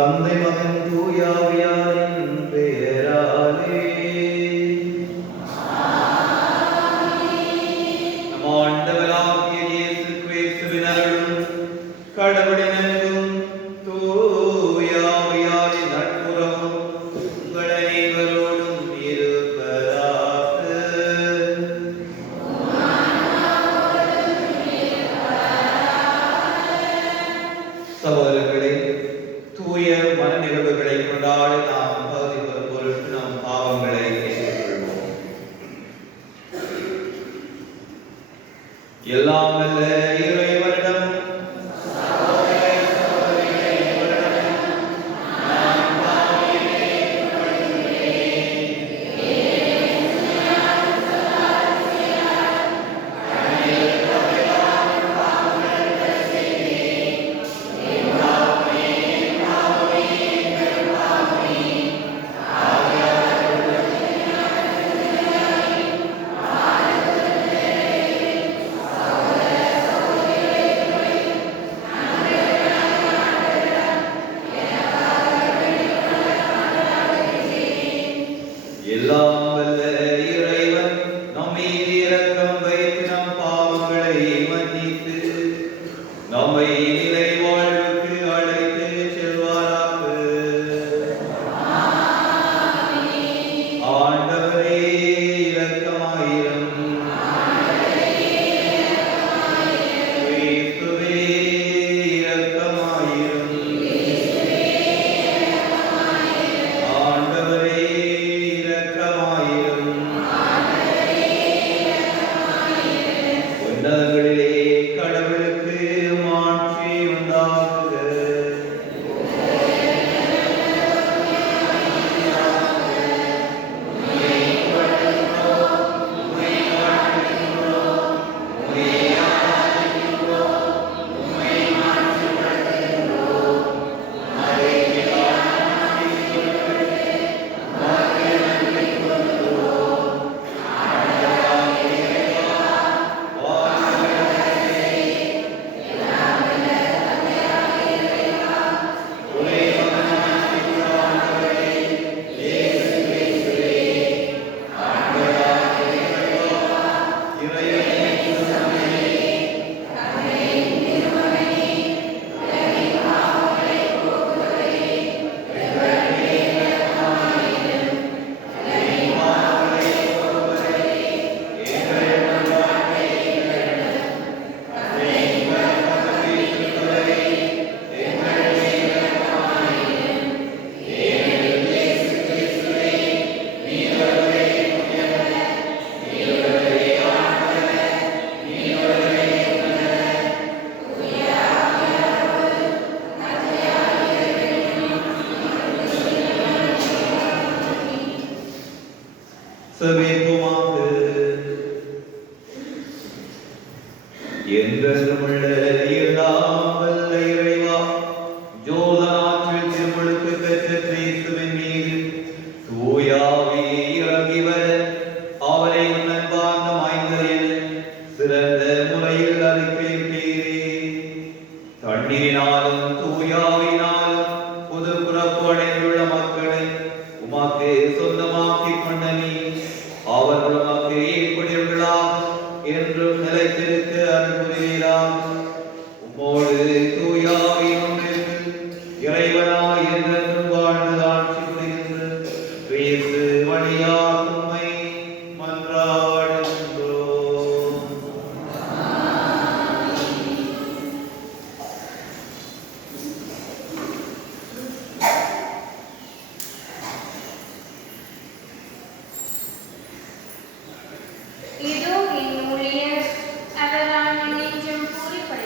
தந்தை மகன் தூயாவியாரின் பெயராலே. நம் ஆண்டவராகிய இயேசு கிறிஸ்துவின் அருளும் கடவுளின் அன்பும் தூயாவியாரின் நட்புறவும் உங்கள் அனைவரோடும் இருப்பதாக. சகோதரர்களே, தூய மனநிகழ்வுகளை கொண்டாட நாம் பகுதி பெறும் பொருட்டு நம் பாவங்களை ஏற்றுக்கொள்வோம். எல்லாம் வல்ல இறைவனிடம் எல்லாம் வல்ல இறைவன் நம் மீது இரக்கம் வைத்து நம் பாவங்களை மன்னித்து நம்மை நிலை வாழ்வுக்கு அழைத்து செல்வாராக. ஆண்டவரே இரக்கமாயிரும். கிறிஸ்துவே இரக்கமாயிரும். ஆண்டவரே இரக்கமாயிரும். உன்னதங்களிலே கடவுளுக்கு மாட்சி உண்டாகுக. சபைக்குமாக என்றுமுள்ள எல்லாம் வல்ல இறைவா, ஜோர்தானில் திருமுழுக்கு பெற்ற கிறிஸ்துவின் மீது தூயாவி இறங்கி வர அவரை அன்பார்ந்த மைந்தர் என சிறந்த முறையில் அறிக்கையிட்டீரே. தண்ணீரினாலும் தூயாவினாலும் புது பிறப்பு அடைந்துள்ள மக்களை உமக்கு சொந்தமாக்கிக் கொண்ட நீ அவர்கள் உமக்கு ஏற்புடையவர்களாக என்றும் நிலைத்திருக்க அருள் புரிவீராக. உம்மோடு தூயாவின் ஒன்றிற்கு இறைவனாய் என்றென்றும் வாழ்ந்து ஆட்சி புரிகின்ற கிறிஸ்து வழியாக உம்மை மன்றாடுகின்றோம். இதோ என் ஊழியர், அவரால் என் நெஞ்சம் பூரிப்படையும்.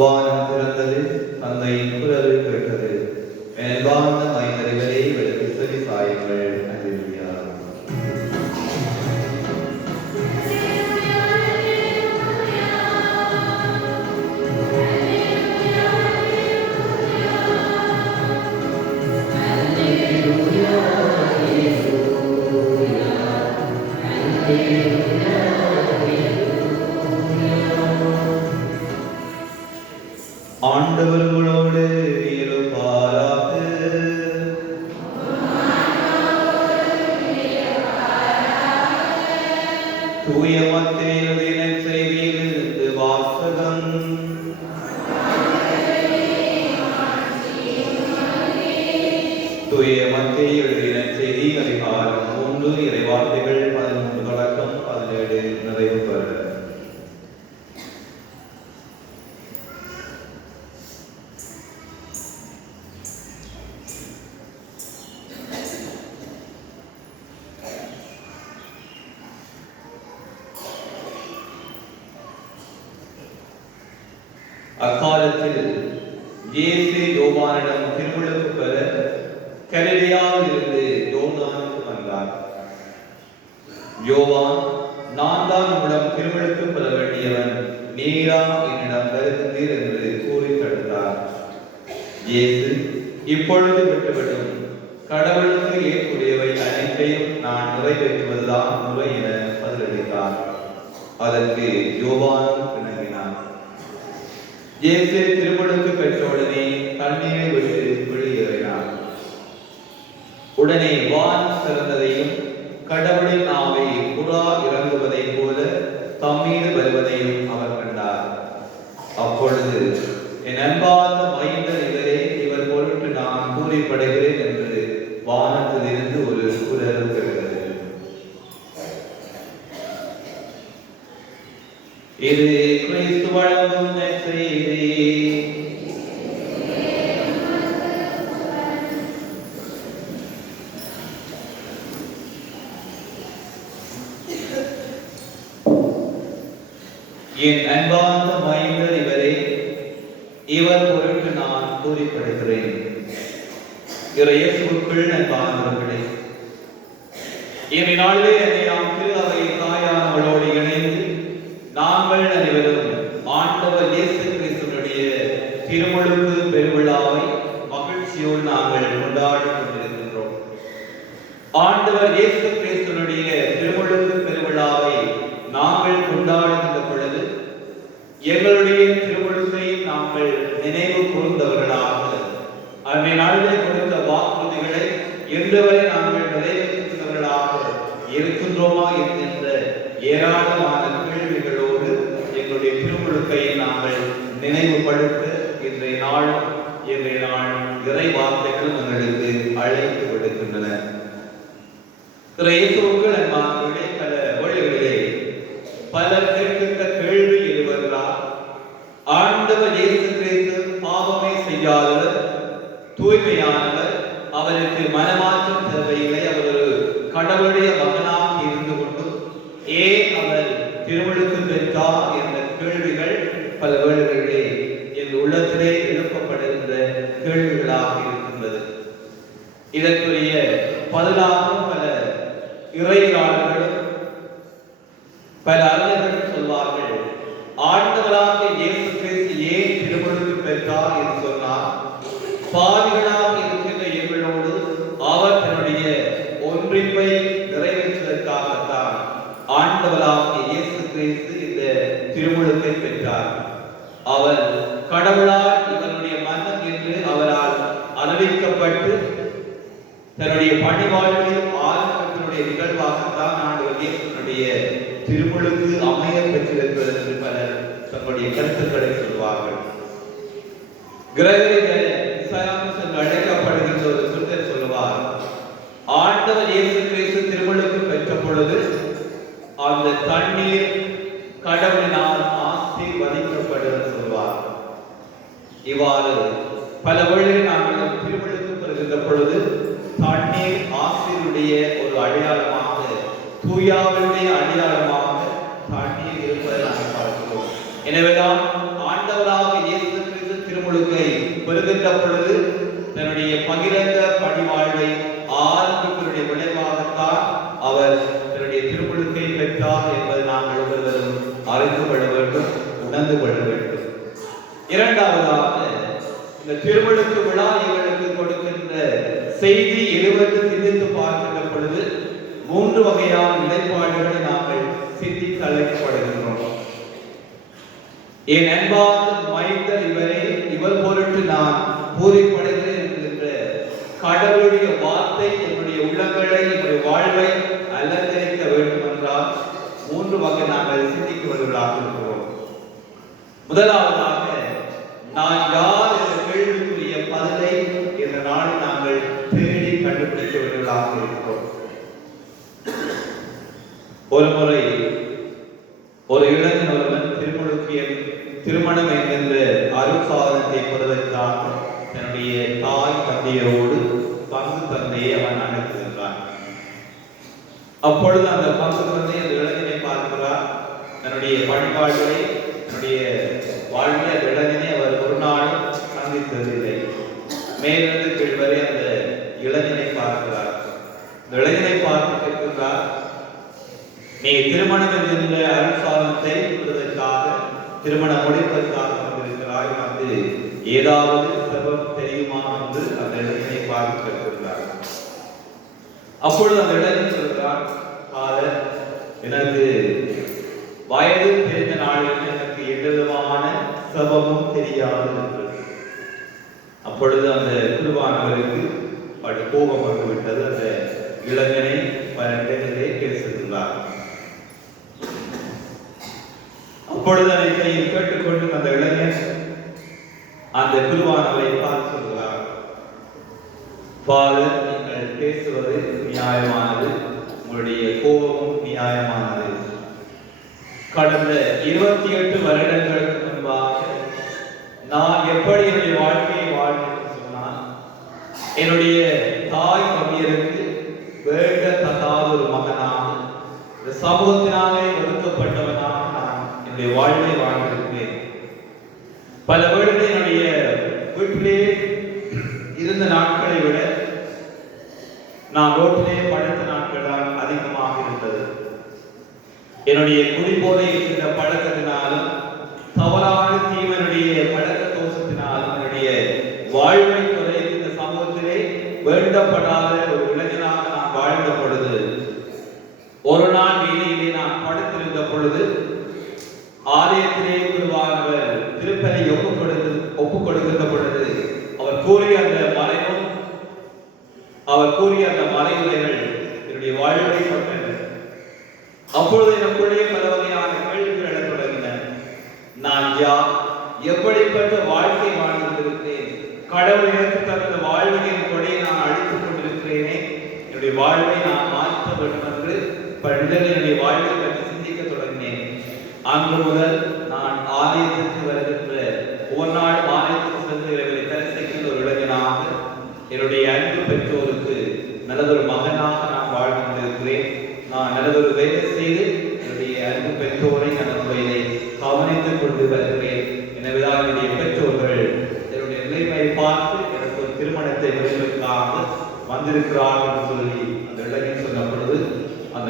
வானம் திறந்தது, தந்தையின் குரல் கேட்டது. மேல்வார்ந்த மைந்தர்களே இவருக்கு செவி சாயுங்கள். அல்லேலூயா. ஆண்டவர்களோடு இருப்பாராக. தூய மத்தேயு நற்செய்தியிலிருந்து வாசகம். தூய மத்தேயு நற்செய்தி அதிகாரம் 3 இறைவார்த்தைகள் 13 தொடக்கம் 17 நிறைவு பெற. அக்காலத்தில் இயேசு யோவானிடம் திருமுழுக்கு பெற கலிலேயாவில் இருந்து யோர்தானுக்கு வந்தார். யோவான், நான் தான் உம்மிடம் திருமுழுக்கு பெற வேண்டியவன், நீரா என்னிடம் வருகிறீர் என்று கூறி தடுத்தார். இயேசு, இப்பொழுது விட்டுவிடும், கடவுளுக்கு ஏற்புடையவை அனைத்தையும் நான் நிறைவேற்றுவதுதான் முறை என பதிலளித்தார். அதற்கு யோவானும் பிணங்கினார். இயேசு திருமுழுக்கு பெற்றவுடனே தண்ணீரை விட்டு வெளியேறினார். உடனே வானம் திறந்ததையும் கடவுளின் ஆவி புறா இறங்குவதைப் போல தம்மீது வருவதையும் அவர் கண்டார். அப்பொழுது, என் அன்பார்ந்த மைந்தர் இவரே, இவர் பொருட்டு நான் பூரிப்படைகிறேன் என்று வானத்திலிருந்து ஒரு குரல் கேட்டது. இது கிறிஸ்து வழங்கும் நற்செய்தி. என் அன்பார்ந்த மைந்தர் இவரே, இவர் பொருட்டு நான் பூரிப்படைகிறேன். இயேசுவுக்குள் அன்பானவர்களே, இந்நாளிலே என்னையாம் திரு அவை தாயானவளோடு இணைந்து நாங்கள் அனைவரும் ஆண்டவர் இயேசு கிறிஸ்துவினுடைய திருமுழுக்கு பெருவிழாவை மகிழ்ச்சியோடு நாங்கள் கொண்டாடிக் கொண்டிருக்கின்றோம். ஆண்டவர் இயேசு கிறிஸ்துவினுடைய திருமுழுக்கு பெருவிழாவை நாங்கள் கொண்டாடுகின்ற பொழுது எங்களுடைய திருமுழுக்கை நாங்கள் நினைவு கூர்ந்தவர்களாக அன்றைய நாளிலே கொடுத்த வாக்குறுதிகளை இன்று வரை நாங்கள் நிறைவேற்றுகிறவர்களாக இருக்கின்றோமா என்கின்ற ஏராளமான கேள்விகளோடு எங்களுடைய திருமுழுக்கை நாங்கள் நினைவுபடுத்த இன்றைய நாள் இறை வார்த்தைகள் எங்களுக்கு அழைப்பு விடுக்கின்றன. இயேசுவுக்குள் அன்பானவர்களே, பல வழிகளிலே பலர் கேட்கின்ற கேள்வி எழுவர்களால் ஆண்டவர் இயேசு கிறிஸ்து பாவமே செய்யாதவர், தூய்மையானவர், அவருக்கு மனமாற்றம் தேவையில்லை, அவர் ஒரு கடவுளுடைய மகனாக இருந்து கொண்டு ஏன் அவர் திருமுழுக்கு பெற்றார் என்ற கேள்விகள் பல வேளைகளிலே என் உள்ளத்திலே எழுப்பப்படுகின்ற கேள்விகளாக இருக்கின்றது. இதற்குரிய பதிலாக என்பதாகவும் பல இறையாளர்களும் பல அறிஞர்களும் சொல்வார்கள். ஆண்டவராக இயேசு கிறிஸ்து ஏன் திருமுழுக்கு பெற்றார் என்று சொன்னார், பாவிகளாக இருக்கின்ற எங்களோடு அவர் தன்னுடைய ஒன்றிப்பை நிறைவேற்றுவதற்காகத்தான் ஆண்டவராக இயேசு கிறிஸ்து இந்த திருமுழுக்கை பெற்றார். அவர் கடவுளால் இவருடைய மன்னன் என்று அவரால் அறிவிக்கப்பட்டு தன்னுடைய பணிவாழ்வை ஆரம்பத்தினுடைய நிகழ்வாகத்தான் ஆண்டவர் இயேசுனுடைய திருமுழுக்கு அமைய பெற்றிருக்கிறது என்று பலர் தங்களுடைய கருத்துக்களை சொல்வார்கள். கிரகரி அழைக்கப்படுகின்ற ஒரு சுத்தர் சொல்லுவார், ஆண்டவர் இயேசு கிறிஸ்து திருமுழுக்கு பெற்ற பொழுது அந்த தண்ணீர் கடவுளினால் ஆசீர்வதிக்கப்படும் சொல்வார். இவ்வாறு பல வழிகளில் நாங்கள் திருமுழுக்கு பெறுகின்ற பொழுது தண்ணீர் ஆசிரியருடைய ஒரு அடையாளமாக, தூயாவினுடைய அடையாளமாக தண்ணீர் இருப்பதை நாங்கள் பார்க்கிறோம். எனவேதான் ஆண்டவராக இயேசு கிறிஸ்து திருமுழுக்கை பெறுகின்ற பொழுது தன்னுடைய பகிரங்க பணிவாழ்வை ஆரம்பிப்பதனுடைய விளைவாகத்தான் அவர் தன்னுடைய திருமுழுக்கை பெற்றார் என்பதை நாங்கள் ஒவ்வொருவரும் அறிந்து கொள்ள வேண்டும், உணர்ந்து கொள்ள வேண்டும். இரண்டாவதாக, இந்த திருமுழுக்கு விழா இவர்களுக்கு கொடுக்கின்ற செய்தி எழுவது சிந்தித்து பார்க்கின்ற பொழுது 3 வகையான நிலைப்பாடுகளை நாங்கள் சிந்தித்து அழைக்கப்படுகின்றோம். என் அன்பார்ந்த மைந்தர் இவரே, இவர் பொருட்டு நான் பூரிப்படைகிறேன் என்கின்ற கடவுளுடைய வார்த்தை என்னுடைய உள்ளங்களை, என்னுடைய வாழ்வை அலங்கரிக்க வேண்டும் என்றால் 3 வகை நாங்கள் சிந்திக்குவதாக இருக்கிறோம். முதலாவதாக, நான் யார் என்ற கேள்விக்குரிய பதிலை இந்த நாளில் நாங்கள் தேடி கண்டுபிடிக்க வேண்டியதாக இருக்கிறோம். ஒரு முறை ஒரு இளைஞன் ஒருவன் திருமணம் என்கின்ற அருட்சாதனத்தை பெறுவதற்காக தன்னுடைய தாய் தந்தையரோடு பங்கு தந்தையை அவன் அழைத்திருந்தான். அப்பொழுது அந்த பங்கு தந்தை அந்த இளைஞனை பார்க்கிறார். தன்னுடைய பண்பாடுகளை, தன்னுடைய வாழ்வை அந்த இளைஞனை அவர் ஒரு நாளும் சந்தித்ததில்லை. மேலிருந்து கீழ்வரை அந்த இளைஞனை பார்க்கிறார். இந்த இளைஞனை பார்த்து கேட்கிறார், நீ திருமணம் என்கின்ற அருட்சாதனத்தை பெறுவதற்காக, திருமணம் முடிப்பதற்காக வந்திருக்கிறாய், வந்து ஏதாவது செபம் தெரியுமா என்று அந்த இளைஞனை பார்த்து கேட்கிறார். அப்பொழுது அந்த இளைஞன் சொல்கிறார், ஃபாதர், எனக்கு வயது தெரிந்த நாளில் எனக்கு எந்த விதமான செபமும் தெரியாது என்று. அப்பொழுது அந்த குருவானவருக்கு கோபம் வந்துவிட்டது. அந்த இளைஞனை பரண்டே பேசுகிறார். அப்பொழுது அதை கையில் கேட்டுக்கொண்டு அந்த இளைஞன் அந்த குருவானவரை பார்த்து சொல்கிறார், ஃபாதர், நீங்கள் பேசுவது நியாயமானது, உங்களுடைய கோபமும் நியாயமானது. கடந்த 28 வருடங்களுக்கு முன்பாக நான் எப்படி என்னுடைய வாழ்க்கையை வாழ்ந்தேன் சொன்னால், என்னுடைய தாய் தந்தையருக்கு வேண்டத்தகாத ஒரு மகனாக, இந்த சமூகத்தினாலே ஒதுக்கப்பட்டவனாக நான் என்னுடைய வாழ்வை வாழ்ந்திருக்கிறேன். பல வேளைகளில் என்னுடைய வீட்டிலே இருந்த நாட்களை விட நான் ரோட்டிலே படுத்த நாட்கள் தான் அதிகமாக இருந்தது. என்னுடைய குடிபோதை இருக்கின்ற பழக்கத்தினாலும், தவறான தீவனுடைய பழக்க தோஷத்தினாலும் என்னுடைய வாழ்வை குறைந்து இந்த சமூகத்திலே வேண்டப்படாத ஒரு இளைஞனாக நான் வாழ்ந்த பொழுது, ஒரு நாள் வீதியிலே நான் படுத்திருந்த பொழுது ஆலயத்திலே குருவானவர் திருப்பலை ஒப்புக் கொடுக்கின்ற பொழுது அவர் கூறிய அந்த மறைவுரைகள் என்னுடைய வாழ்வை கொண்டன. அப்பொழுது எனக்குள்ளே பல வகையான கேள்விகள் எழத் தொடங்கின. நான் யார்? எப்படிப்பட்ட வாழ்க்கை வாழ்ந்திருக்கிறேன்? கடவுள் எனக்கு தந்த வாழ்வின் கொடையை நான் அழித்துக் கொண்டிருக்கிறேனே, என்னுடைய வாழ்வை நான் மாற்ற வேண்டும் என்று என்னுடைய வாழ்வை பற்றி சிந்திக்க தொடங்கினேன். அன்று முதல் நான் ஆலயத்திற்கு வருகின்ற ஒவ்வொரு நாளும் ஆலயத்துக்கு சென்று இவர்களை தரிசிக்கின்ற ஒரு இளைஞனாக, என்னுடைய அன்பு பெற்றோருக்கு நல்லதொரு மகனாக நான் வாழ்ந்து கொண்டிருக்கிறேன். நான் நல்லதொரு வேலை செய்து என்னுடைய அன்பு பெற்றோரை நல்ல முறையிலே கவனித்துக் கொண்டு வருகிறேன். எனவேதான் என்னுடைய பெற்றோர்கள் என்னுடைய நிலைமையை பார்த்து எனக்கு ஒரு திருமணத்தை விளைவிற்காக வந்திருக்கிறார்கள் என்று சொல்லி அந்த இளைஞன்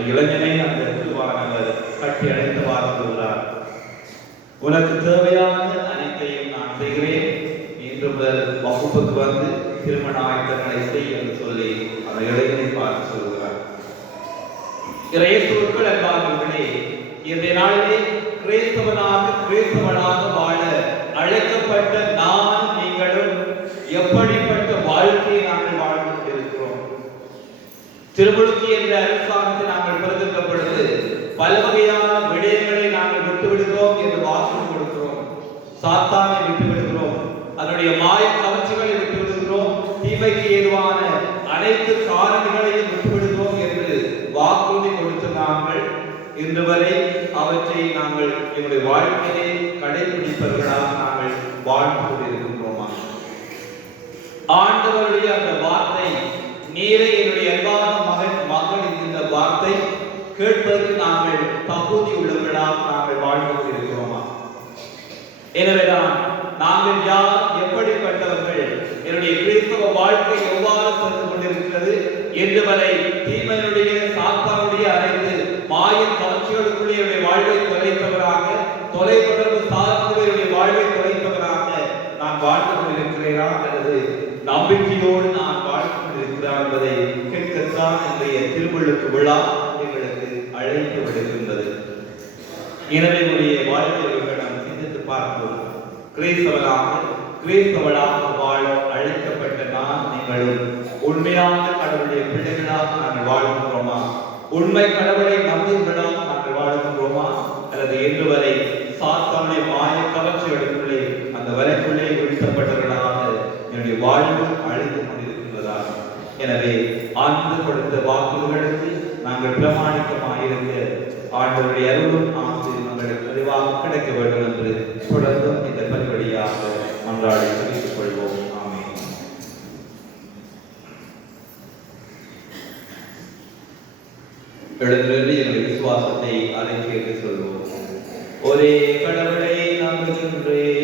அந்த இளைஞனை அந்த திருவானவர் கட்டி அழைத்து பார்த்துள்ளார். உனக்கு தேவையான அனைத்தையும் நான் செய்கிறேன், இன்று முதல் வகுப்புக்கு வந்து திருமண ஆயத்தங்களை செய் என்று சொல்லி அந்த இளைஞனை பார்த்து சொல்கிறார். இயேசுவுக்குள் அன்பானவர்களே, இந்த நாளிலே கிறிஸ்தவனாக வாழ அழைக்கப்பட்ட நான் நீங்களும் எப்படிப்பட்ட வாழ்க்கையை நாங்கள் வாழ்ந்து கொண்டிருக்கிறோம்? திருமுழுக்கு என்ற அரசாங்கத்தை நாங்கள் பிறந்திருக்க பொழுது பல வகையான விடயங்களை நாங்கள் விட்டுவிடுகிறோம் என்று வாசகம் கொடுக்கிறோம். சாத்தானை விட்டுவிடுகிறோம், அதனுடைய மாய கவர்ச்சிகளை விட்டுவிடுகிறோம், தீமைக்கு ஏதுவான அனைத்து காரணிகளையும் விட்டுவிடுகிறோம் என்று வாக்குறுதி கொடுத்து நாங்கள் இன்று வரை அவற்றை நாங்கள் எங்களுடைய வாழ்க்கையை கடைபிடிப்பவர்களாக நாங்கள் வாழ்ந்து கொண்டிருக்கின்றோமா? ஆண்டவருடைய அந்த வார்த்தை, நீரே என்னுடைய அன்பான மகன் இந்த வார்த்தை கேட்பதற்கு நாங்கள் தகுதி உள்ளவர்களாக நாங்கள் வாழ்ந்து கொண்டிருக்கிறோமா? எனவேதான் நாங்கள் யார், எப்படிப்பட்டவர்கள், என்னுடைய கிறிஸ்தவ வாழ்க்கை எவ்வாறு சென்று கொண்டிருக்கிறது என்று வரை தீமையினுடைய சாத்தானுடைய அனைத்து மாய கவர்ச்சிகளுக்குள்ளே என்னுடைய வாழ்வை தொலைத்தவராக, தொலைத்தொடர்பு சாதனங்களுடைய வாழ்வை தொலைத்தவராக நான் வாழ்ந்து கொண்டிருக்கிறேனா அல்லது நம்பிக்கையோடு நான் வாழ்ந்து கொண்டிருக்கிறார் என்பதை கேட்கத்தான் இன்றைய திருமுழுக்கு விழா எங்களுக்கு அழைத்து விடுகின்றது. எனவே உடைய வாழ்வை நாம் சிந்தித்து பார்ப்போம். கிறிஸ்தவளாக வாழ அழைக்கப்பட்ட நான் நீங்களும் உண்மையான கடவுளுடைய பிள்ளைகளாக நாங்கள் வாழ்கின்றோமா? உண்மை கடவுளை நம்புகிறவர்களாக நாங்கள் வாழ்கின்றோமா? அல்லது இன்று வரை சாத்தானுடைய மாய கவர்ச்சிகளுக்குள்ளே அந்த வரைக்குள்ளே வீழ்த்தப்பட்டவர்களாக என்னுடைய வாழ்வு அழிந்து கொண்டிருக்கின்றதா? எனவே ஆண்டு கொடுத்த வாக்குறுதிகளுக்கு நாங்கள் பிரமாணிக்கமாயிருக்க ஆண்டவருடைய அருளும் ஆசிரியர் நம்மளுக்கு நிறைவாக கிடைக்க வேண்டும் என்று தொடர்ந்தும் இந்த பரிபடியாக மன்றாடி தெரிவித்துக் கொள்வோம். ஆமென். எழுந்திருந்து என்னுடைய விசுவாசத்தை அறிக்கையிட்டு சொல்வோம். ஒரே கடவுளை நம்புகின்றேன்.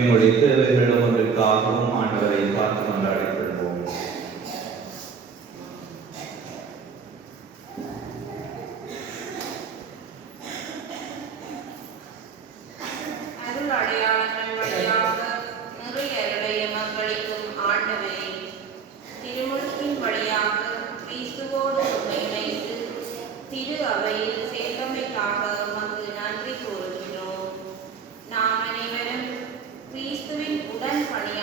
எங்களுடைய தேவைகள் ஒன்றுக்காகவும் ஆண்டவரை பார்த்து கொண்டாடிக் கொள்வோம். அருள் அடையாளங்கள் வழியாக நிறைய மக்களுக்கும் ஆண்டவரை திருமுழுக்கின் வழியாக கிறிஸ்துவோடு இணைத்து திரு அவையில் சேர்த்தமைக்காக உமக்கு நன்றி கூறுகிறோம். நாம் அனைவரும் கிறிஸ்துவின் உடன் பணியாற்ற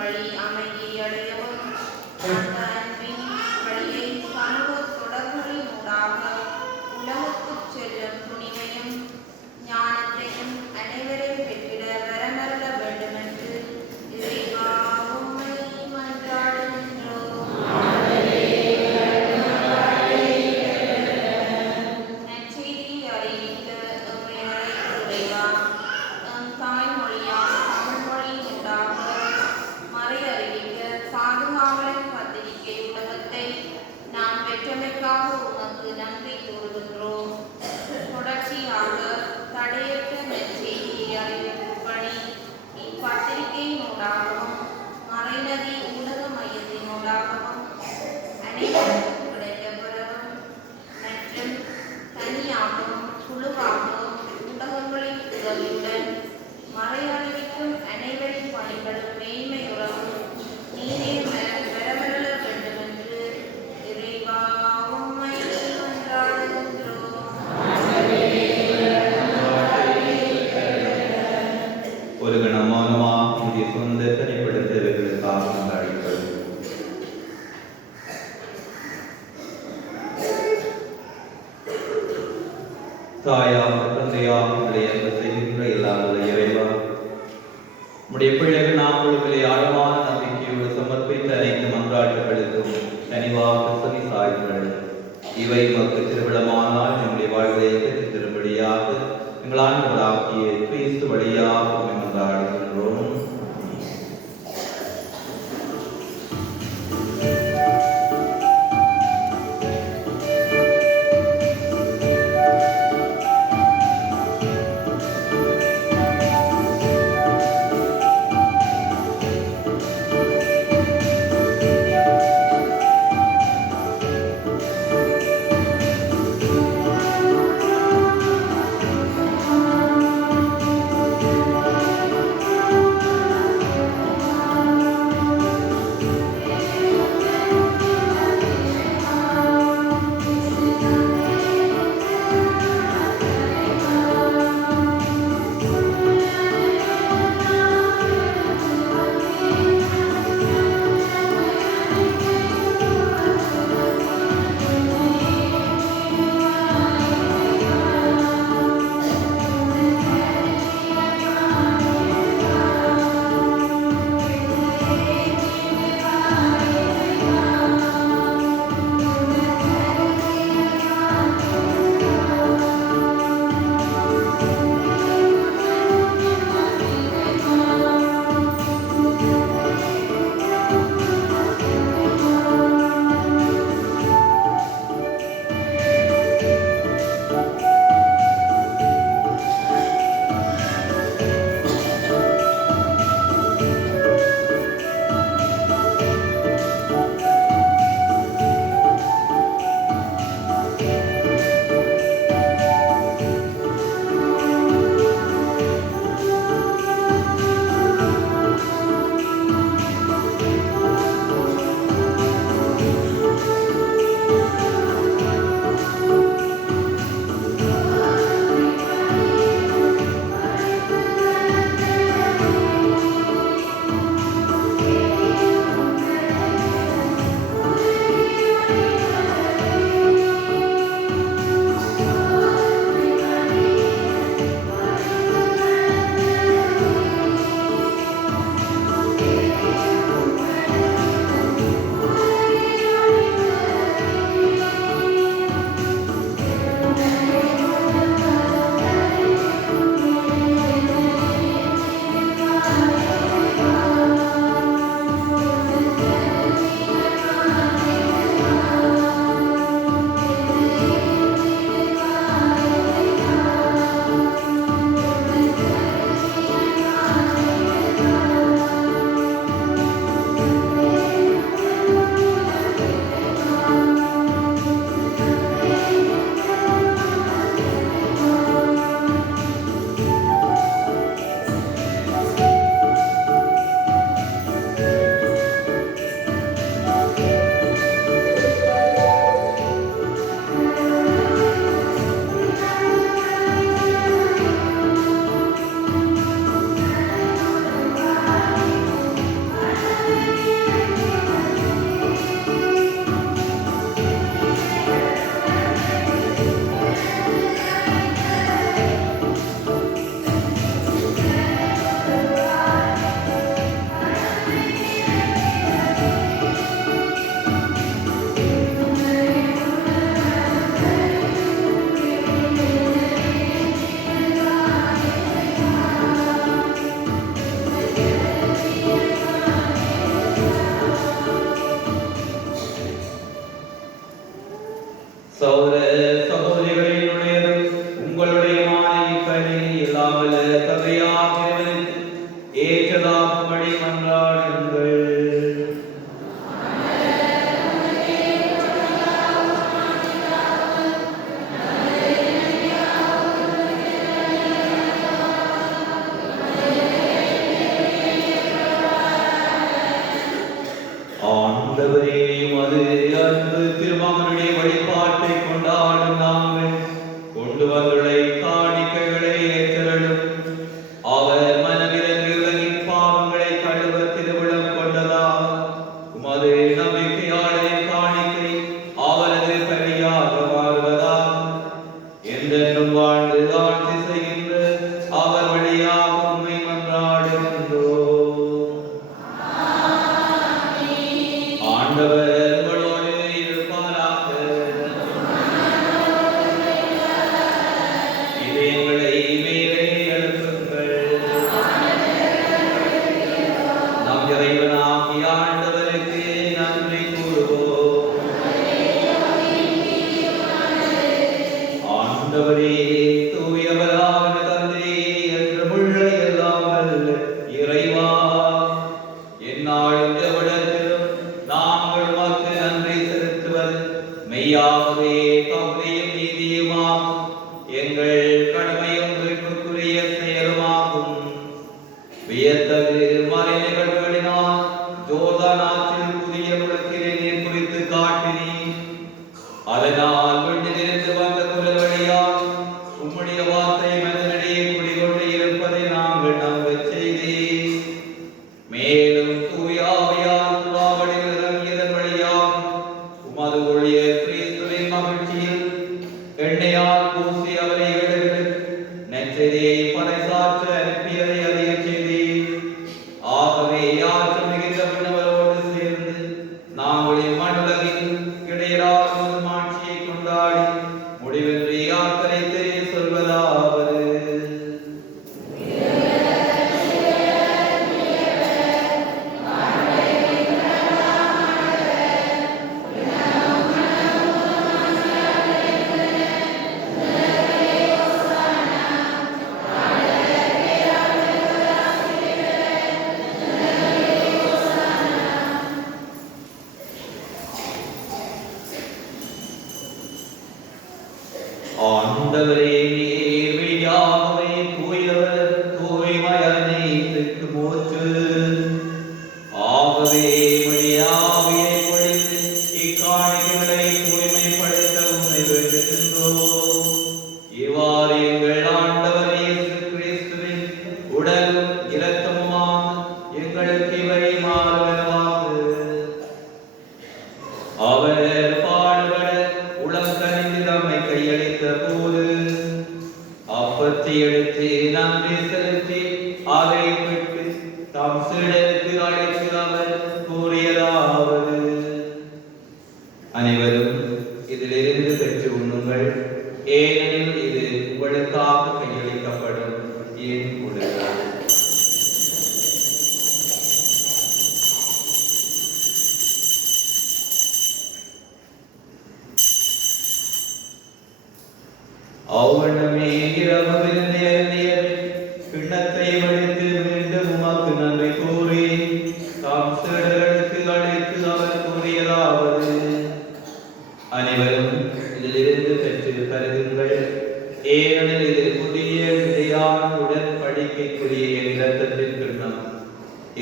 வழி அமைதியடையவும் அந்த அன்பின் வழியை சமூக தொடர்புகளின் ஊடாக உலகுக்குச் செல்லும் துணிவையும் ஞானத்தையும் அனைவரையும் பெற்றிட வரமருள வேண்டுமென்று இறைவா உம்மை மன்றாடுகின்றோம். நற்செய்தியை அறிவிக்க எம்மை அழைத்த இறைவா, எம் தாய்மொழியாம் தமிழ் மொழியினூடாக மறை அறிவிக்க பாதுகாவலன் பத்திரிகை உலகத்தை நாம் பெற்றமைக்காக உமக்கு நன்றி கூறுகின்றோம். தொடர்ச்சியாக தடையற்ற நற்செய்தியை அறிவிக்கும் பணி இப்பத்திரிகையினூடாகவும் மறைநதி ஊடக மையத்தினூடாகவும் அனைவருக்கும் கிடைக்கப்பெறவும் மற்றும் தனியாகவும் குழுவாகவும் ஊடகங்களின் உதவியுடன் மறை அறிவிக்கும் அனைவரின் பணிகளும் மேன்மையுறவும் நீரே வரமருள வேண்டுமென்று இறைவா உம்மை மன்றாடுகின்றோம். ஒரு கணம் மௌனமாக நம்முடைய சொந்த தனிப்படுத்தவர்களுக்காக நாங்கள் அழைப்பது. தாயாக தந்தையாக உங்களை அன்பு செய்கின்ற இல்லாத இறைவா, உடைய பிள்ளைகள் நாங்களுடைய ஆழமான நம்பிக்கையோடு சமர்ப்பித்த அனைத்து மன்றாட்டுகளுக்கும் கனிவாக செவி சாய்கள். இவை நமக்கு திருவிழமானால் நம்முடைய வாழ்வை பெற்றுத் தரும்படியாக எங்கள் ஆண்டவராகிய கிறிஸ்து வழியாக உம்மை மன்றாடுகின்றோம். Thank கொண்டாடுங்கள். ஆண்டவரே, உமது அன்பு திருமகனுடைய வழிபாட்டை கொண்டாடும் நாங்கள் கொண்டு வந்துள்ள காணிக்கைகளை ஏற்றருளும். அவர் மனமிரங்கி உலகின் பாவங்களை கழுவ திருவிழம் கொண்டதால் உமது நம்பிக்கையாளரின் காணிக்கை அவரது பலியாக மாறுவதால் என்றென்றும் வாழ்ந்து ஆட்சி செய்கின்ற அவர் வழியாக உம்மை மன்றாடுகின்றோம். ஆண்டவர் உங்களோடு இருப்பாராக. இதயங்களை மேலே எழுப்புங்கள். நம் இறைவனாகிய ஆண்டவருக்கு நன்றி கூறுவோம். ஆண்டவரே, தூயவரான தந்தை என்றுமுள்ள எல்லாம் வல்ல இறைவா, எந்நாளும் எவ்விடத்திலும் நாங்கள் உமக்கு நன்றி செலுத்துவது மெய்யாகவே தகுதியும் நீதியுமாகும். எங்கள் கடமையும் மீட்புக்குரிய செயலுமாகும். வியத்தகு மறை நிகழ்வுகளினால் ஜோர்தான் ஆற்றில் புதிய முழக்கினை நீர் குறித்து காட்டினீர். அதனால் விண்ணிலிருந்து வந்த குரல் வழியால் உம்முடைய வார்த்தை மனிதனிடையே குடிகொண்டு இருப்பதை நாங்கள் நம்பச் செய்தீர். மேலும் தூய ஆவியால் உலாவலில் இறங்கியதன் வழியாக உமது ஊழியர் கிறிஸ்துவின் மகிழ்ச்சியில் எண்ணெயால் பூசி அவரை எழுது நெஞ்சதியை பறைசாற்ற அனுப்பியதை அறிய செய்தீர். ஆகவே யாற்றும் மிகுந்த விண்ணவரோடு சேர்ந்து நாங்கள் இம்மண்ணுலகில் இடையராக மாட்சியை கொண்டாடி முடிவின்றி யாத்திரைத்து சொல்வதாவது: ஆண்டவரே, நீர் மெய்யாகவே தூயவர், தூய்மையனைத்துக்கு மூச்சு. ஆகவே உம்முடைய ஆவியை பொழிந்து இக்காணிக்கைகளை தூய்மைப்படுத்த உம்மை வேண்டுகின்றோம். இவ்வாறு எங்கள் ஆண்டவர் இயேசு கிறிஸ்துவின் உடலும் இரத்தமுமாக எங்களுக்கு இவை மாறுவனவாக. அவர் பாடுபட உளம் கனிந்து நம்மை கையளித்த போது அப்பத்தை எடுத்து நன்றி செலுத்தி அதை விட்டு தம் சீடருக்கு அழைத்து அவர் கூறியதாவது: அனைவரும் இதிலிருந்து பெற்று உண்ணுங்கள், ஏனெனில் இது உங்களுக்காக கையளிக்கப்படும் என் உடல். அவ்வண்ணமே இரவு விருந்தேறியது கிண்ணத்தை வடித்து மீண்டும் உமக்கு நன்றி கூறி தாம் சீடர்களுக்கு அழைத்து அவர் கூறியதாவது: அனைவரும் இதிலிருந்து பெற்று கருதுங்கள், ஏனெனில் இது புதிய நிலையான உடன்படிக்கைக்குரிய என் இரத்தத்தின் கிண்ணம்.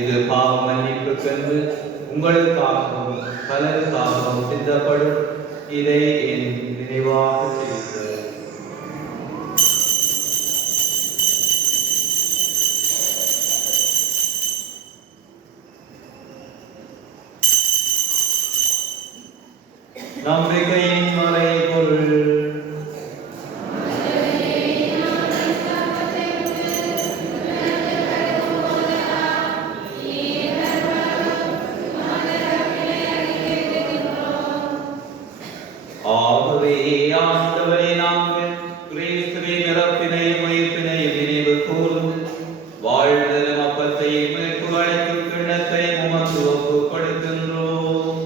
இது பாவ மன்னிப்புக்கென்று உங்களுக்காகவும் பலருக்காகவும் சிந்தப்படும். இதை என் நினைவாக செய்யுங்கள். நம்பிக்கையின் மறைபொருள். ஆகவே ஆண்டவரே, நாங்கள் கிறிஸ்துவின் இறப்பினையும் உயிர்ப்பினையும் நினைவு கூர்ந்து வாழ்தலும் அப்பத்தையும் மீட்பு அளிக்கும் கிண்ணத்தையும் உமக்கு ஒப்புக் கொடுக்கின்றோம்.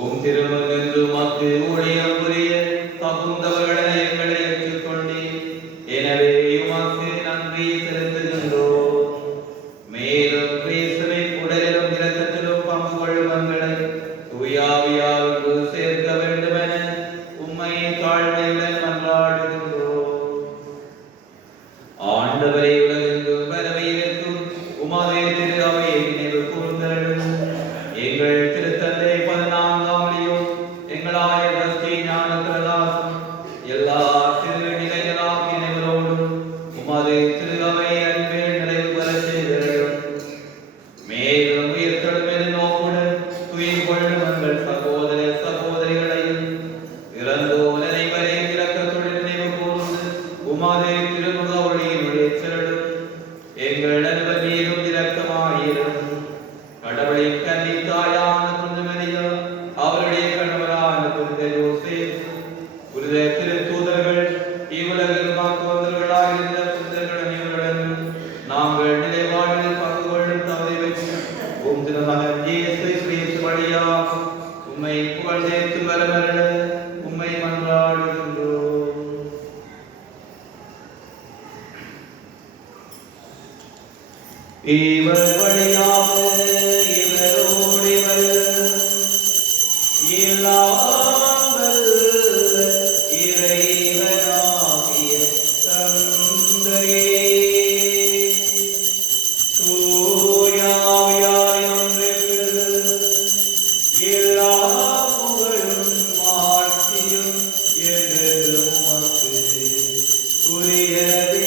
உம் திருமுன் நின்று உமக்கு ஊழியம் கன்னித்தாயான புனித மரியா, அவருடைய கணவரான புனித யோசேப், புனித திருத்தூதர்கள், இவ்வுலகில் வாக்குவதர்களாக இருந்த புனிதர்கள் அனைவருடன் நாங்கள் நிலைவாழ்வில் பங்கு கொள்ளும் தவறை வைத்து திருமகன் இயேசு கிறிஸ்து வழியாக உம்மை புகழ்ந்தேத்து வரமருள உம்மை மன்றாடுகின்றோம். இவர் வழியாக இவரோடு இவர் எல்லாம் வல்ல இறைவனாகிய தந்தையே, தூய ஆவியாரின் ஒன்றிற்கு எல்லா புகழும் மாட்சியும் என்றென்றும் உமக்கு உரியதே.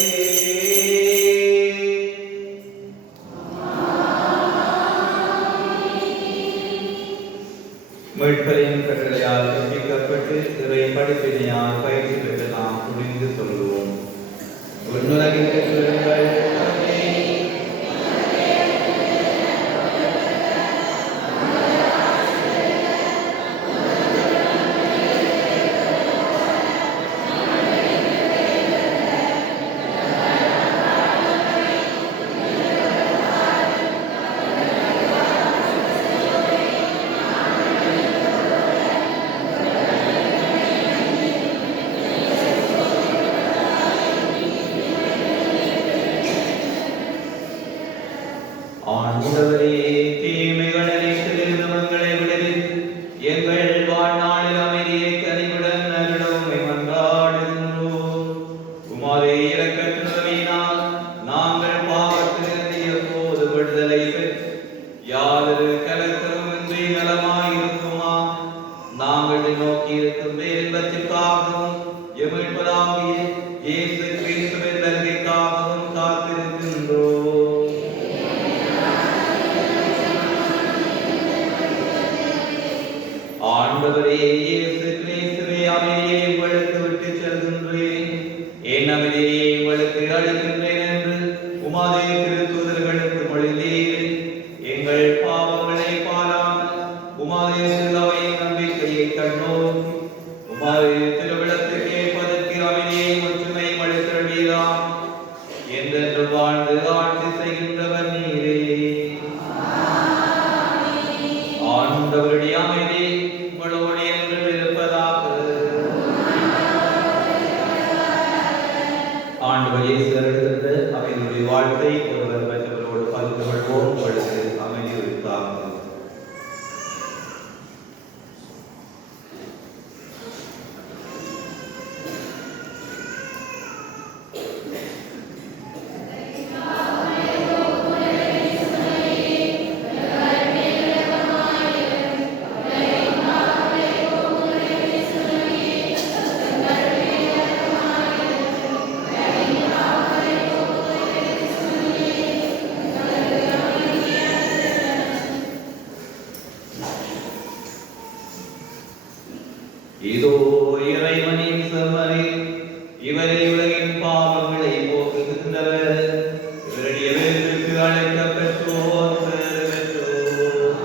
மீட்பரின் கட்டளையால் கற்பிக்கப்பட்டு இறை படிப்பினையால் பயிற்சி பெற்று நாம் புரிந்து சொல்லுவோம். உன்னுலகில் பெற்றிருங்கள் ஆண்டவரே, தீமைகள் அனைத்திலிருந்து எங்களை விடுவித்து எங்கள் வாழ்நாளில் அமைதியை கனிவுடன் அருள உம்மை மன்றாடுகின்றோம். உமது இரக்கத்தின் உதவியினால் நாங்கள் பாவத்திலிருந்து எப்போது விடுதலை பெற்று யாதொரு கலக்கமுமின்றி நலமாயிருக்குமா. நாங்கள் நோக்கி இருக்கும் பேரின்பத்திற்காகவும் எமிழ்ப்பதாகிய இயேசு கிறிஸ்துவின் வருகைக்காகவும் காத்திருக்கின்றோம். ஆண்டவரே இயேசு கிறிஸ்துவே, அமைதியை உங்களுக்கு விட்டுச் செல்கின்றேன், என் அமைதியை உங்களுக்கு அளிக்கின்றேன் என்று உமது திருத்தூதர்களுக்கு மொழிந்தீர். எங்கள் பாவங்களை பாராமல் உமது சிலுவையின் நம்பிக்கையை கண்ணோக்கி உமது திருவிழத்துக்கு ஏற்பதற்கு அமைதியை ஒற்றுமை அளித்தருளீராம். என்றென்று வாழ்ந்து ஆட்சி செய்கின்றவர் நீரே. ஆண்டவருடைய அமைதி உங்களோடு என்றும் இருப்பதாக. ஆண்டவர் இயேசு அருளுகின்ற அவர்களுடைய வாழ்த்தை ஒருவர் மற்றவரோடு பகிர்ந்து கொள்வோம். உங்களுக்கு அமைதி உரித்தாக. இதோ இறைவனின் செம்மறி, இவரே உலகின் பாவங்களை போக்குகின்றவர். இவருடைய விருந்துக்கு அழைக்கப்பெற்றோர் பேறு பெற்றோர்.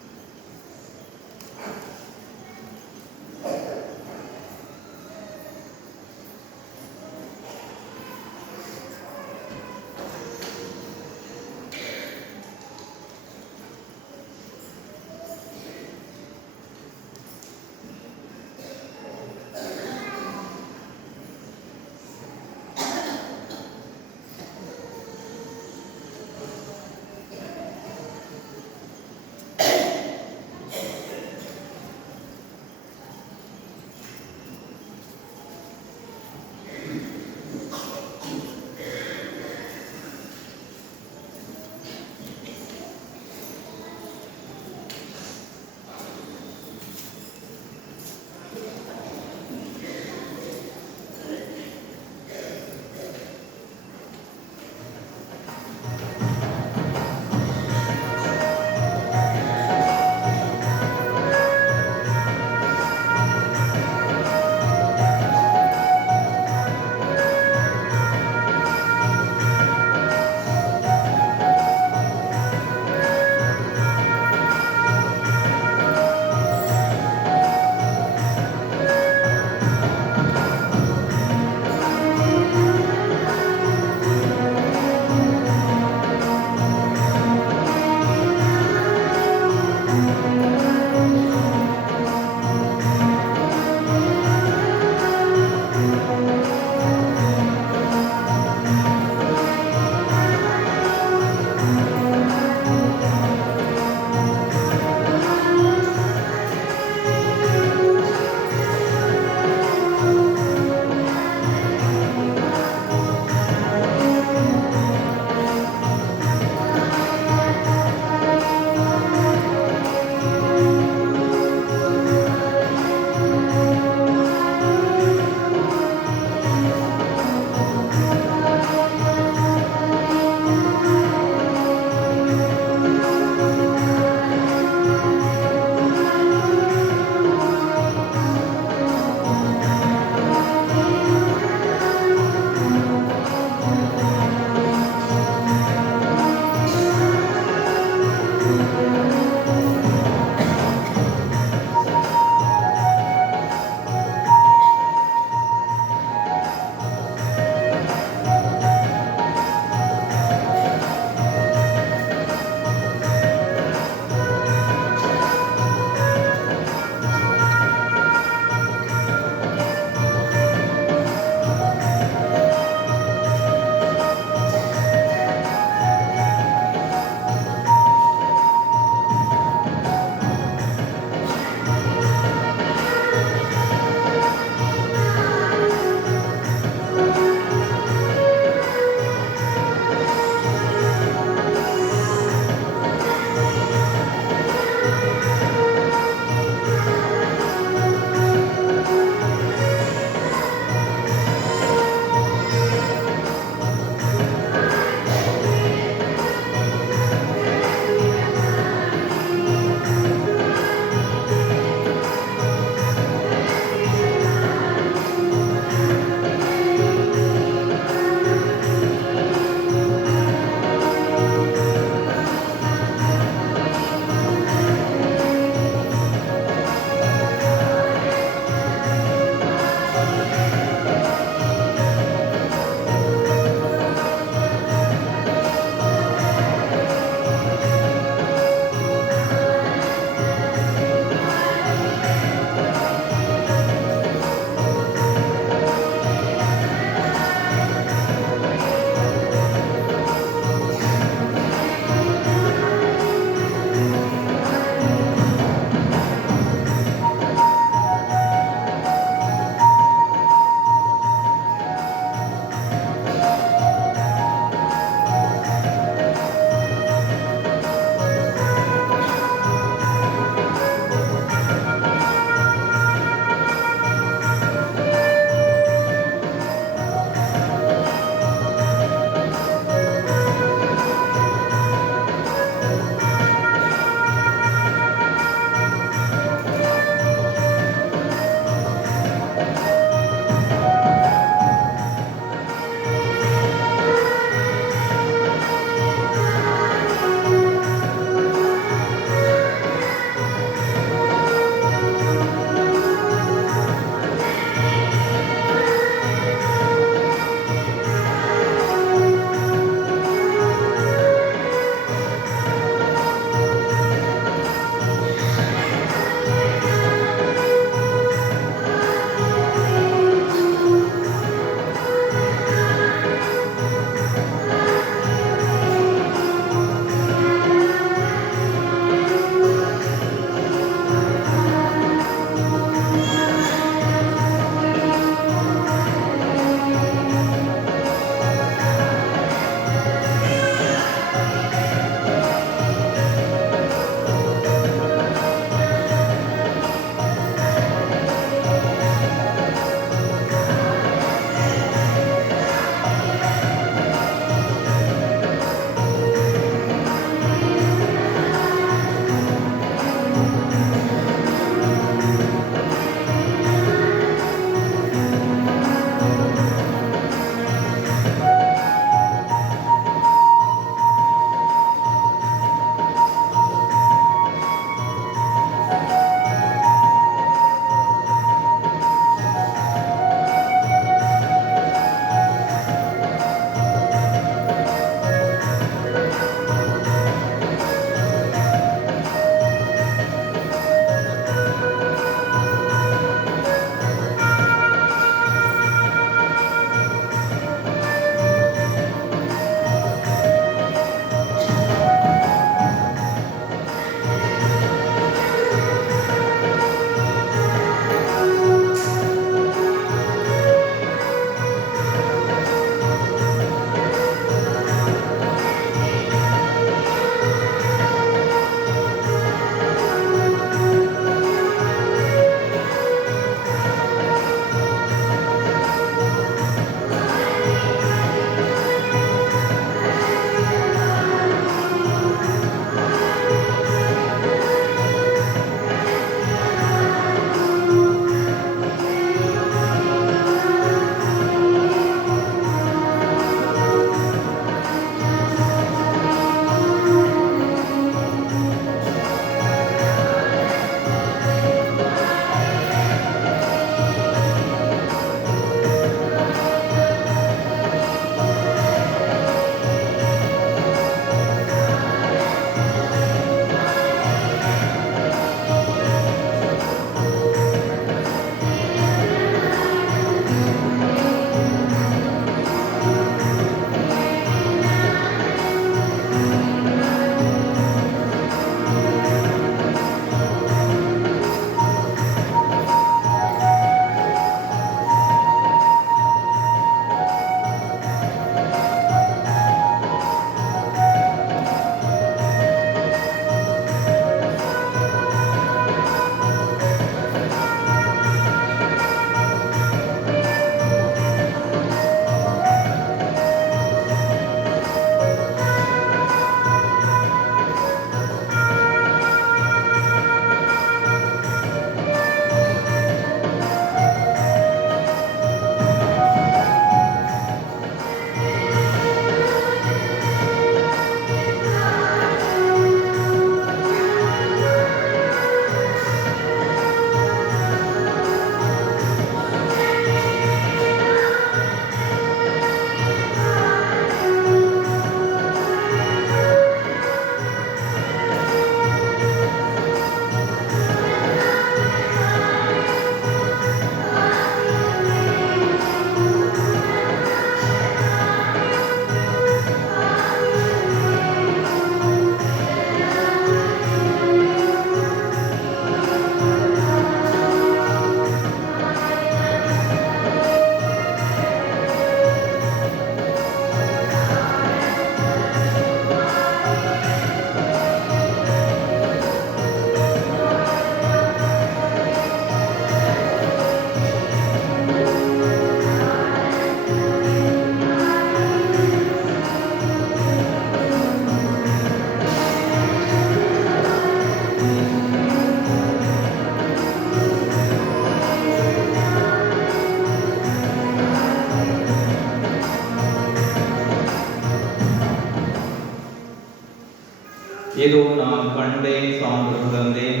ஏதோ நான் கண்டேன் சான்று சுகந்தேன்.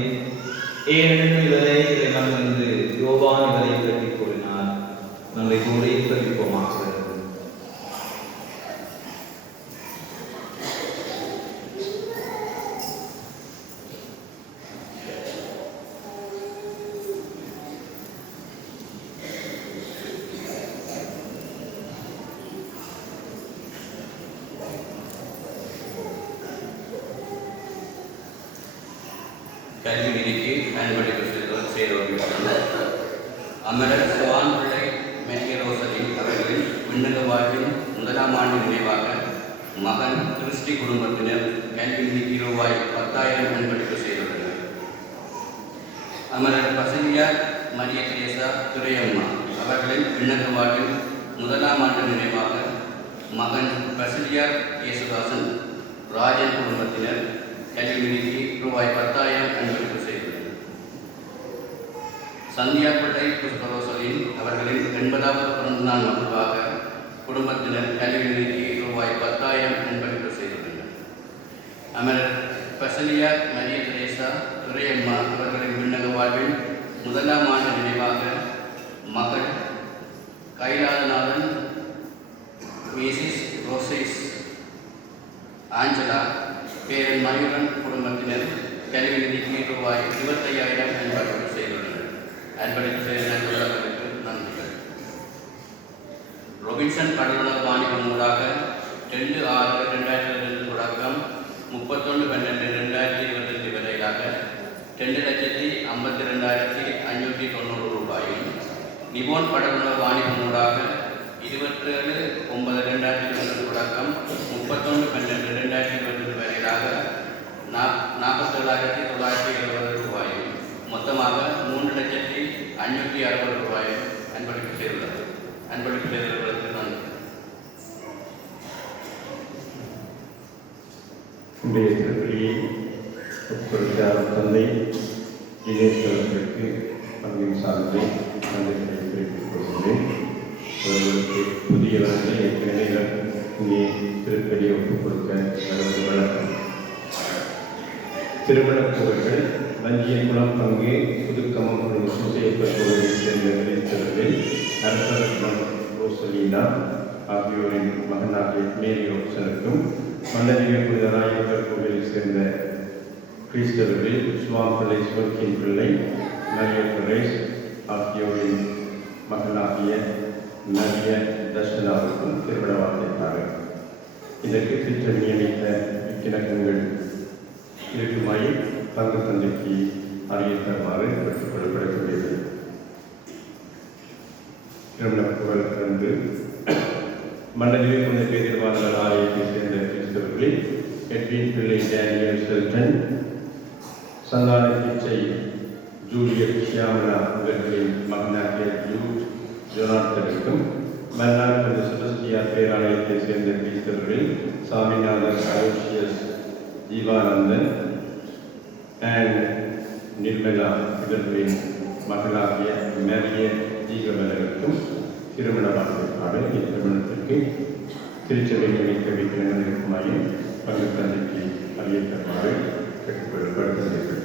ஏனெனில் இதனை இறைவனிலிருந்து யோவான் இதனை பற்றி கூறினார். நன்றை கூறி பிரதிப்போமாக. கல்வி நிதிக்கு பயன்படுத்தி செய்தவர்கள் அமரர் சுவான் பிள்ளை மெல்லிய ரோசலின் அவர்களின் விண்ணக வாழ்வின் முதலாம் ஆண்டு நினைவாக மகன் கிறிஸ்டி குடும்பத்தினர் கல்வி நிதிக்கு ரூபாய் 10,000 பயன்படுத்தி செய்துள்ளனர். அமரர் பசிலியார் மரிய திரேசா துரையம்மா அவர்களின் விண்ணக வாழ்வின் முதலாம் ஆண்டு நினைவாக மகன் பசிலியார் இயேசுதாசன் ராஜன் குடும்பத்தினர் கல்வி நிதிக்கு ரூபாய் 10,000 அன்பளிப்பு செய்துள்ளனர். சந்தியா பிள்ளை புஷ்பரோசலின் அவர்களின் 80வது பிறந்த நாள் மகிழ்வாக குடும்பத்தினர் கல்வி நிதிக்கு ரூபாய் 10,000 அன்பளிப்பு செய்துள்ளனர். அமரர் பசலியார் மரிய திரேசா துரையம்மா அவர்களின் விண்ணக வாழ்வின் முதலாம் ஆண்டு நினைவாக மகள் கைலாதநாதன் மிசிஸ் ரோசைஸ் ஆஞ்சலா பேரன் மயூரன் குடும்பத்தினர் கல்வி நிதிக்கு ரூபாய் 25,000 அன்பளிப்பு செய்துள்ளனர். அன்பளிப்பு செய்த நண்பர்களுக்கு நன்றிகள். ரொபின்சன் கடலுணவு வாணிபம் ஊடாக 2/6/2022 தொடக்கம் 31/12/2022 வரையிலாக 2,52,590 ரூபாயும், நிபோன் கடலுணவு வாணிபம் ஊடாக 27/9/2022 தொடக்கம் 31/12/2022 வரையிலாக 47,970 ரூபாயும், மொத்தமாக 3,560 ரூபாயும் அன்பளிப்பு செய்துள்ளது. அன்பளிப்பு செய்தவர்களுக்கு நன்றி. இன்றைய திருப்பலியை உட்படுத்தாத தந்தை இணையர்களுக்கு பங்கின் சார்ந்தே நன்றிகளை தெரிவித்துக் கொள்கிறேன். அவர்களுக்கு புதியவர்களை ஏற்கனவே இங்கே திருப்பலியை ஒப்புக் கொடுக்க அவரது வழக்கம். திருமணப்பவர்கள் வஞ்சியகுளம் பங்கு புதுக்கமம் சுசையப்பட்டோரை சேர்ந்த வெளித்தவர்கள் அரசர் ரோசலீனா ஆகியோரின் மகனாகிய மேரி ரோசனுக்கும் மன்னதிக புனிதராயவர் கோவிலை சேர்ந்த கிறிஸ்தவர்கள் சுவாம் பிள்ளை சுவர்க்கின் பிள்ளை மரிய பரேஸ் ஆகியோரின் மகனாகிய நரிய தர்ஷனாவுக்கும் திருமண வாழ்க்கைக்காரர். இதற்கு திட்டம் நியமித்த இக்கிணக்கங்கள் இருக்குமாய் பங்கு தந்தைக்கு அறிய தருமாறு பெற்றுக் கொள்ளப்படக்கூடியது. திருமண புகழ் கண்டு மண்டலிலே கொண்ட பேரிவாளர் ஆலயத்தை சேர்ந்த கிறிஸ்தவர்களில் எட்வின் பிள்ளை டேனியல் செல்டன், சந்தான பிச்சை ஜூலியட் ஷியாமலா இவர்களின் மகனாகிய ஜோனாத்தனுக்கும், மன்னார் கொண்ட செபஸ்டியார் பேராலயத்தை சேர்ந்த கிறிஸ்தவர்களில் சாமிநாதன் அலோசியஸ் ஜீவானந்தன் அண்ட் நிர்மலா இவர்களின் மகளாகிய மேரிய ஜீவமலருக்கும் திருமண வாழ்க்கைக்காக இத்திருமணத்திற்கு திருச்சபை நியமிக்க வைக்கிறேன் இருக்குமாயும் பங்கு தந்தைக்கு அறியத்தருமாறு கேட்டுக்கொள்ளப்படுகின்றீர்கள்.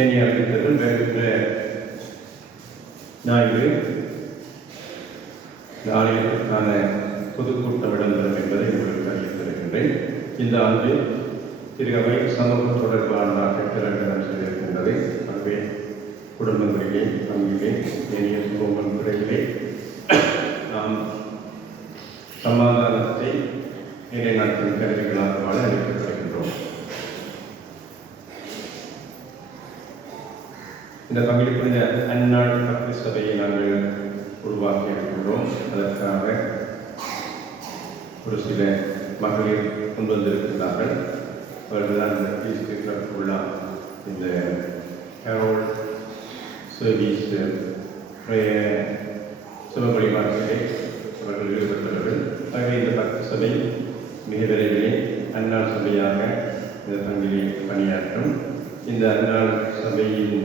ஏனைய அறிவித்தர்கள் வருகின்ற ஞாயிறு ஆலயத்திற்கான பொதுக்கூட்டம் இடம்பெறும் என்பதை உங்களுக்கு அறிவித்திருக்கின்றேன். இந்த ஆண்டு திருகவை சமூக தொடர்பு ஆண்டாக பிரகடனம் செய்திருக்கின்றது. ஆகவே குடும்பங்களிலே பங்கிலே ஏனைய சமூக முறையிலே நாம் சமாதானத்தை நிலைநாட்டும் கருவிகளாக வாழ அழைக்கப்படுகின்றோம். இந்த பங்கில் புனித அந்நாள் பக்தி சபையை நாங்கள் உருவாக்கி இருக்கின்றோம். அதற்காக ஒரு சில மகளிர் கொண்டு வந்திருக்கிறார்கள். அவர்கள்தான் இந்த கிறிஸ்து உள்ள இந்த ஹெரோல்ட் சர்வீஸ் சுப வழிபாட்டிலே அவர்கள் ஈடுபட்டவர்கள். ஆகவே இந்த பக்தி சபை மிக விரைவிலே அந்நாள் சபையாக இந்த பங்கிலே பணியாற்றும். இந்த அந்நாள் சபையின்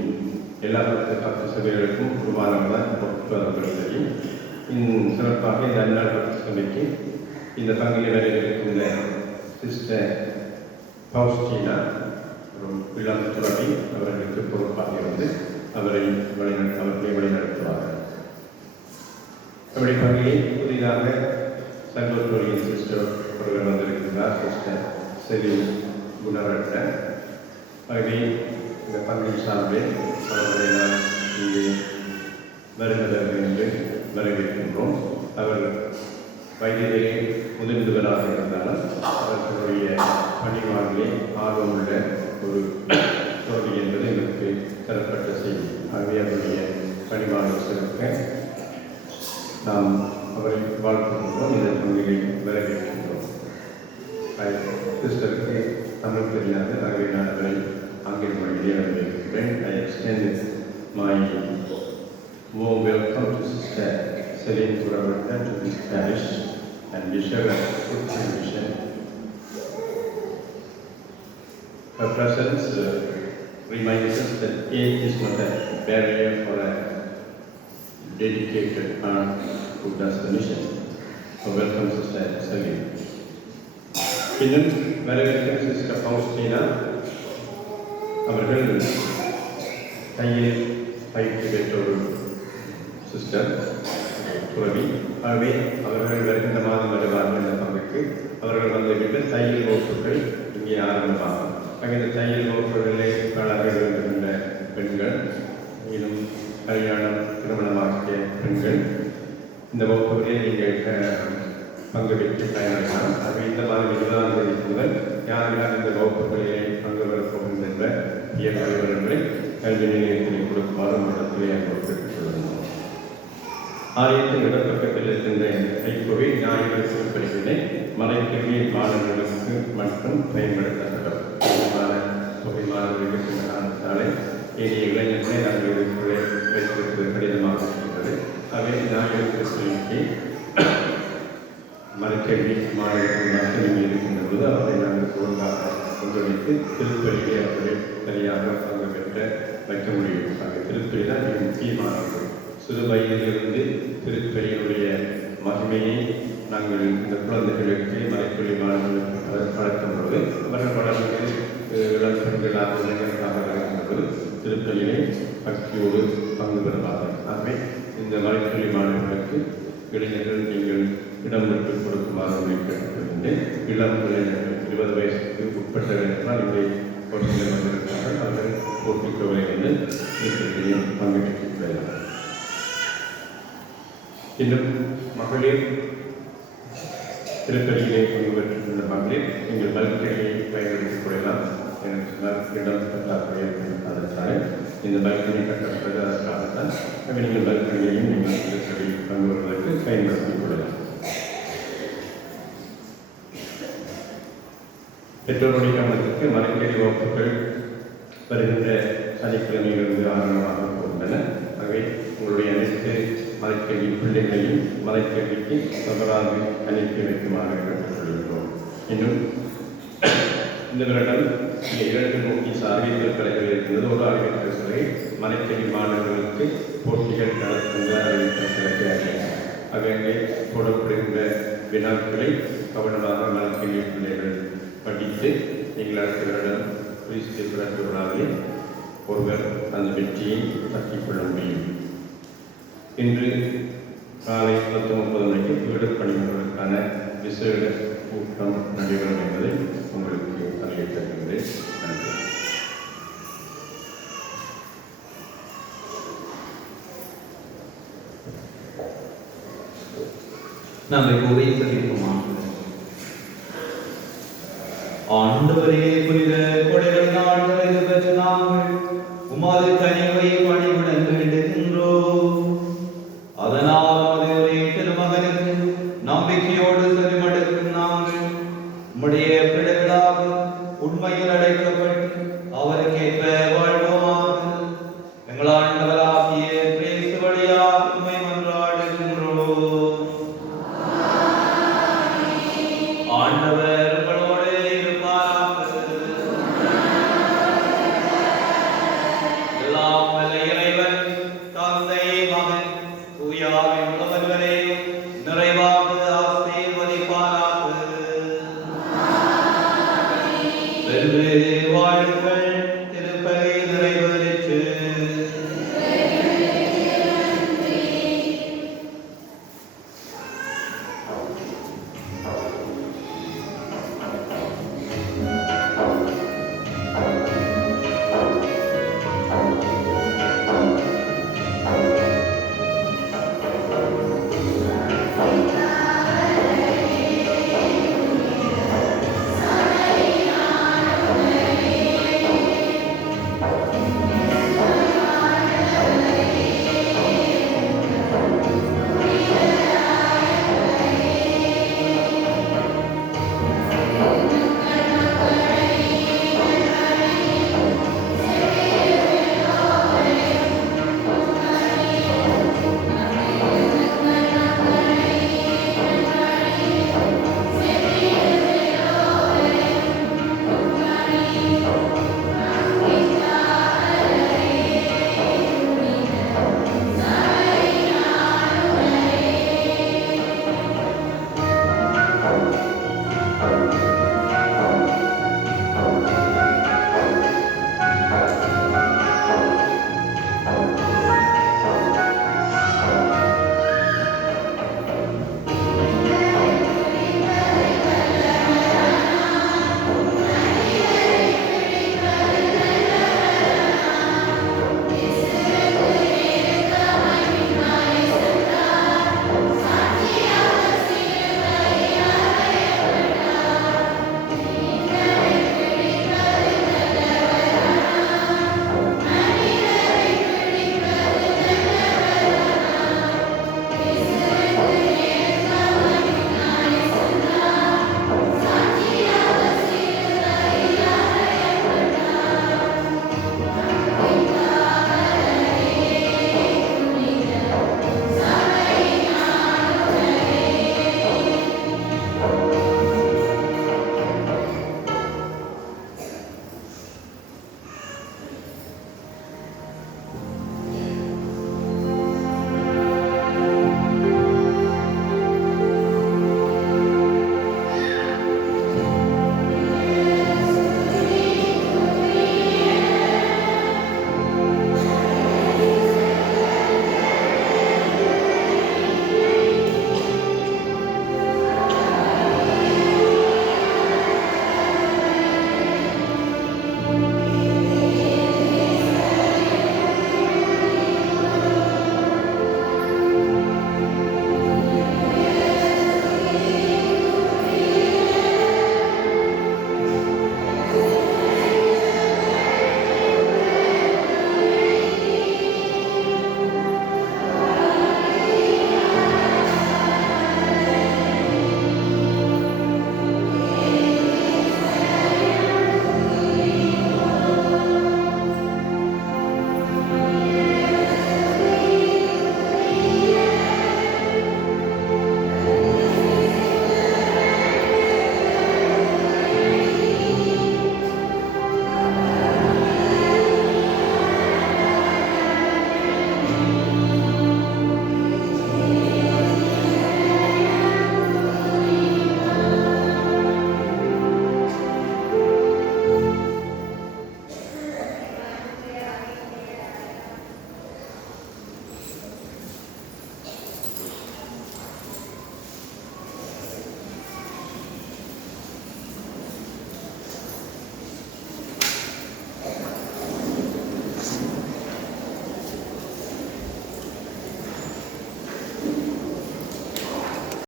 எல்லா பக்தி சபைகளுக்கும் உருவானவர்கள் அவர்கள் தெரியும். சிறப்பாக இந்த அந்நாள் பக்தி சபைக்கு இந்த பங்கிலே வரையிருக்கின்ற சிஸ்டர் பவுஸ்டீனா ஒரு இளம் துறவி அவர்களுக்கு பொறுப்பாக இருந்து அவர்களை வழிநடத்துவார்கள். அப்படி பங்கில் புதிதாக சங்கோத்தோரியின் சிஸ்டர் ஒருவர் வந்திருக்கிறார், சிஸ்டர் செலி குணரட்ட. ஆகவே இந்த பங்கின் சார்பில் அவர்களை நான் இங்கே வருகிறவர்கள் என்று வரவேற்கின்றோம். அவர் வைத்தியத்திலே முதிர்ந்தவராக இருந்தாலும் அவர்களுடைய பணிவாழ்விலே ஆர்வமுள்ள ஒரு தோல்வி என்பது எங்களுக்கு தரப்பட்ட செய்தி. ஆகவே அவருடைய பணிவாழ்வு சிறக்க நாம் அவரை வாழ்த்துகின்றோம். இந்த பங்கிலே வரவேற்கின்றோம். சிஸ்டருக்கு தமிழ் தெரியாது, ஆகவே நான் அவரை ஆங்கில மொழியிலே வரவேற்கிறேன். I extend my warm welcome to Sister Celine Kuravarta to this parish and wish her a good condition. Her presence reminds us that age is not a barrier for a dedicated aunt who does the mission. So welcome Sister Celine. இன்னும் வரவேற்கும் sister பவுஸ்டீனா அவர்கள் கையில் பயிற்சி பெற்ற ஒரு sister துறவி. ஆகவே அவர்கள் வருகின்ற மாதம் வருவார்கள் இந்த பங்குக்கு. அவர்கள் வந்துவிட்டு தையல் வகுப்புகள் இங்கே ஆரம்பமாகும். இந்த தையல் வகுப்புகளிலே பழக இருக்கின்ற பெண்கள், இன்னும் கல்யாணம் திருமணமாக்கிய பெண்கள் இந்த வகுப்புகளில் நீங்கள் பங்கு பெற்று பயனடையலாம். ஆகவே இந்த மாதம் 20ஆம் தேதி முதல் யாரெல்லாம் இந்த வகுப்புகளிலே பங்கு பெறப் போகின்ற இயற்கை கல்வி நிலையத்தினை கொடுக்குமாறு இடத்திலே பெற்றுக் கொள்ளுங்கள். ஆலயத்தின் இடப்பக்கத்தில் இருக்கின்ற கைப்பொறி ஞாயிறு திருப்பதிகளை மலைக்கல்வி மாணவர்களுக்கு மட்டும் பயன்படுத்தப்படும். தொகை மாணவர்களுக்கு சில காரணத்தாலே ஏனைய இளைஞர்களை நாங்கள் இதுக்குள்ளே வைத்திருப்பது கடினமாக இருக்கின்றது. அவை ஞாயிறு திருப்பதிக்கு மலைக்கல்வி மாணவர்கள் மட்டும் இருக்கின்ற பொழுது அவரை நாங்கள் ஒழுங்காக கொண்டு திருப்பதியை அவர்களை சரியாக பங்கு பெற்ற வைக்க முடியும். ஆக திருப்பதி தான் மிக முக்கியமானது. சிறு வயதிலிருந்து திருப்பதியினுடைய மகிமையை நாங்கள் இந்த குழந்தைகளுக்கு மலைக்கல்வி மாணவர்களுக்கு பழக்கும் பொழுது அவர்கள் வளர்ந்து இளம் பெண்களாக இளைஞர்களாக இருக்கின்றது திருப்பதியிலே பக்தியோடு பங்கு பெறுவார்கள். ஆகவே இந்த மலைக்கல்வி மாணவர்களுக்கு இளைஞர்கள் நீங்கள் இடம் விட்டு கொடுக்குமாறு கேட்டுக்கொள்கின்றேன். இளம் இளைஞர்கள் 20 வயசுக்கு உட்பட்டவர்களால் இங்கே ஒரு சிலர் வந்திருக்கிறார்கள். அவர்கள் போட்டிக்கோவை வந்து திருப்பதியில் பங்கேற்றுக் இன்னும் மகளிர் திருப்பதியிலே பங்கு பெற்றுள்ள மகளிர் நீங்கள் பல்கலையை பயன்படுத்திக் கொள்ளலாம். எனக்கு சொன்னால் இடம் பற்றாக்குறை அதற்காக இந்த பல்கலை கட்டப்பட்டது அதற்காகத்தான். நீங்கள் பல்கலையையும் நீங்கள் திருப்பதி பங்கு வருவதற்கு பயன்படுத்திக் கொள்ளலாம். பெற்றோருடைய கவனத்திற்கு மலைக்கல்வி வகுப்புகள் வருகின்ற சனிக்கிழமையிலிருந்து ஆரம்பமாக போகின்றன. ஆகவே உங்களுடைய அனைத்து மலைக்கல்வி பிள்ளைகளையும் மலைக்கல்விக்கு தொடராது அனுப்பி வைக்குமாறு கேட்டுக்கொள்கிறோம். இன்னும் இந்த வருடம் இந்த 2 நோக்கி அறிவியல் கலைகள் இருக்கின்றது. ஒரு அறிவியல் கலை மலைக்கல்வி மாணவர்களுக்கு போட்டிகள் நடத்துகின்ற அறிவியல் கலையாக அங்கே போடப்படுகின்ற வினாக்களை கவனமாக மலைக்கல்வி பிள்ளைகள் படித்து நீங்கள் அடுத்த வருடம் கிறிஸ்து பிறப்பு விழாவில் ஒருவர் அந்த வெற்றியை தட்டிக்கொள்ள முடியும். இன்று காலை 10:30 மணிக்கு வீடு பணிகளுக்கான விசேட கூட்டம் நடைபெறும் என்பதை உங்களுக்கு அறிவித்திருக்கின்றேன். நன்றி. நாம் இப்போதை சந்திப்போமா? ஆண்டவரே